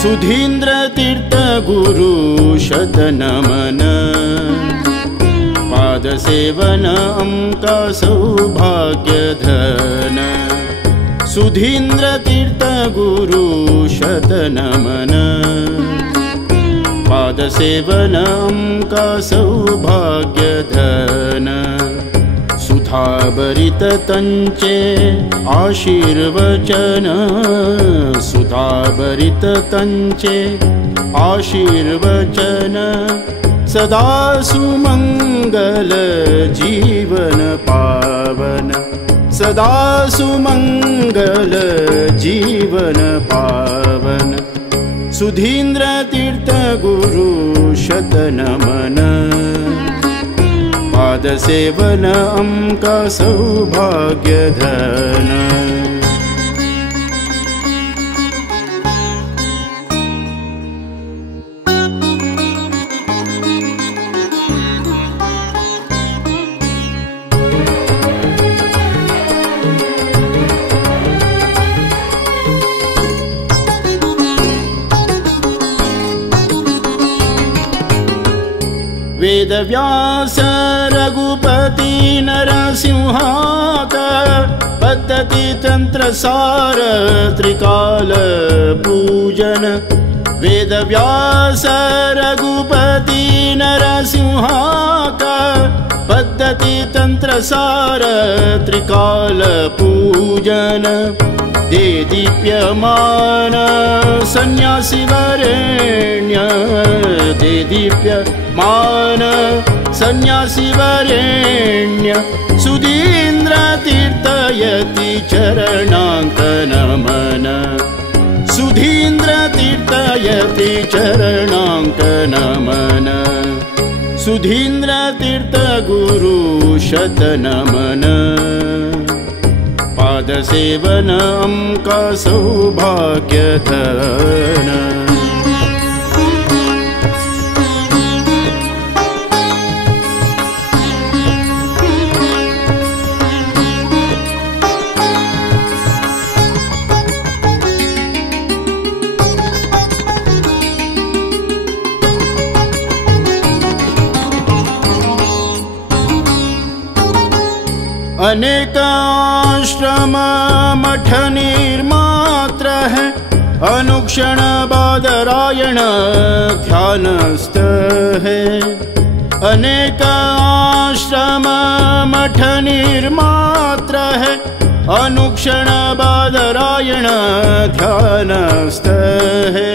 सुधींद्र तीर्थ गुरु शतनमन पादसेवन अम्का सौभाग्यधन सुधींद्र तीर्थ गुरु शतनमन पादसेवन अम्का सौभाग्यधन सुधाभरित तंचे आशीर्वचन सुधाभरित तंचे आशीर्वचन सदा सुमंगल जीवन पावन सदा सुमंगल जीवन पावन सुधींद्र तीर्थ गुरु शतनमन पादसेवन अम्का सौभाग्यधन वेदव्यास रघुपति नरसिंहाक पद्धति तंत्र सार त्रिकाल पूजन वेदव्यास रघुपति नरसिंहाक पद्धति तंत्र सार त्रिकाल पूजन देदीप्यमान सन्यासी वरेण्य देदीप्यमान सन्यासी वरेण्य सुधींद्र तीर्थयति चरणांकनमन सुधींद्र तीर्थयति चरणांकनमन सुधींद्र तीर्थ गुरु शतनमन पादसेवन अम्का सौभाग्यधन अनेक आश्रम मठ निर्मात्र है अनुक्षण बादरायण ध्यानस्थ है अनेक आश्रम मठ निर्मात्र है अनुक्षण बादरायण ध्यानस्थ है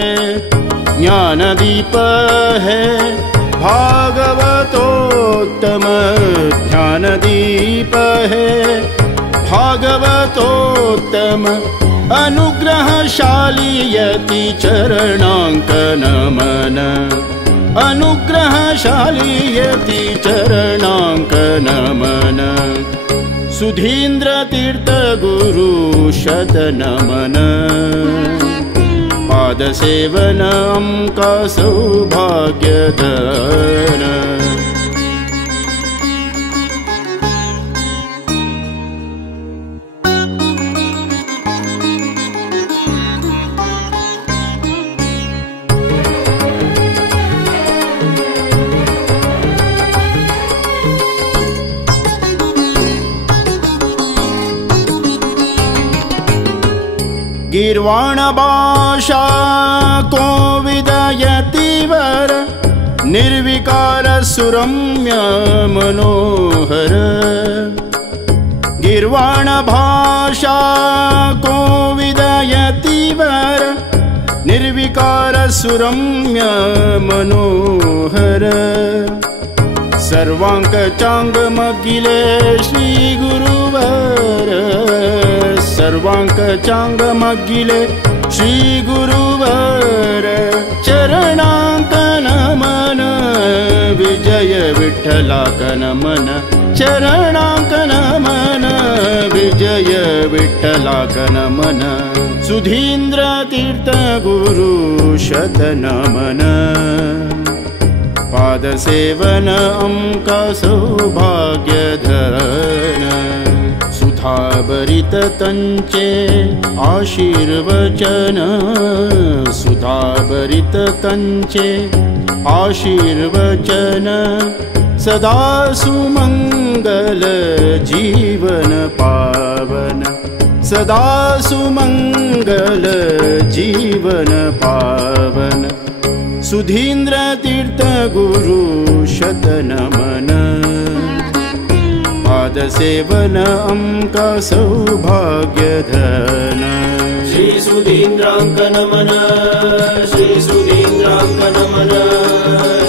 ज्ञानदीप है भागवतोत्तम ज्ञानदीप है भागवतोत्तम अनुग्रहशाली यति चरणांकनमन अनुग्रहशाली यति चरणांकनमन सुधींद्र तीर्थ गुरु शतनमन पादसेवन अम्का सौभाग्यधन गीर्वाण भाषा को विदयति वर निर्विकार सुरम्य मनोहर गीर्वाण भाषा को विदयति वर निर्विकार सुरम्य मनोहर सर्वांक चांग मगिले श्री गुरुवर सर्वांक चांग मगिले श्री गुरुवर चरणांकनमन विजय विठ्ठलाकनमन चरणांकनमन विजय विठ्ठलाकनमन सुधींद्र तीर्थ गुरु शतनमन पादसेवन अम्का सौभाग्यधन सुधाभरित तंचे आशीर्वचन सुधा उदाबरित तंचे आशीर्वचन सदा सुमंगल जीवन पावन सदा सुमंगल जीवन पावन सुधींद्र तीर्थ गुरु शतनमन पाद सेवन अम्का सौभाग्य धन श्री सुधींद्रांक नमन श्री सुधींद्रांक नमन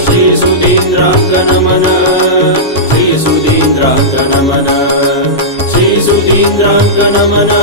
श्री सुधींद्रांक नमन श्री सुधींद्रांक नमन श्री सुधींद्रांक नमन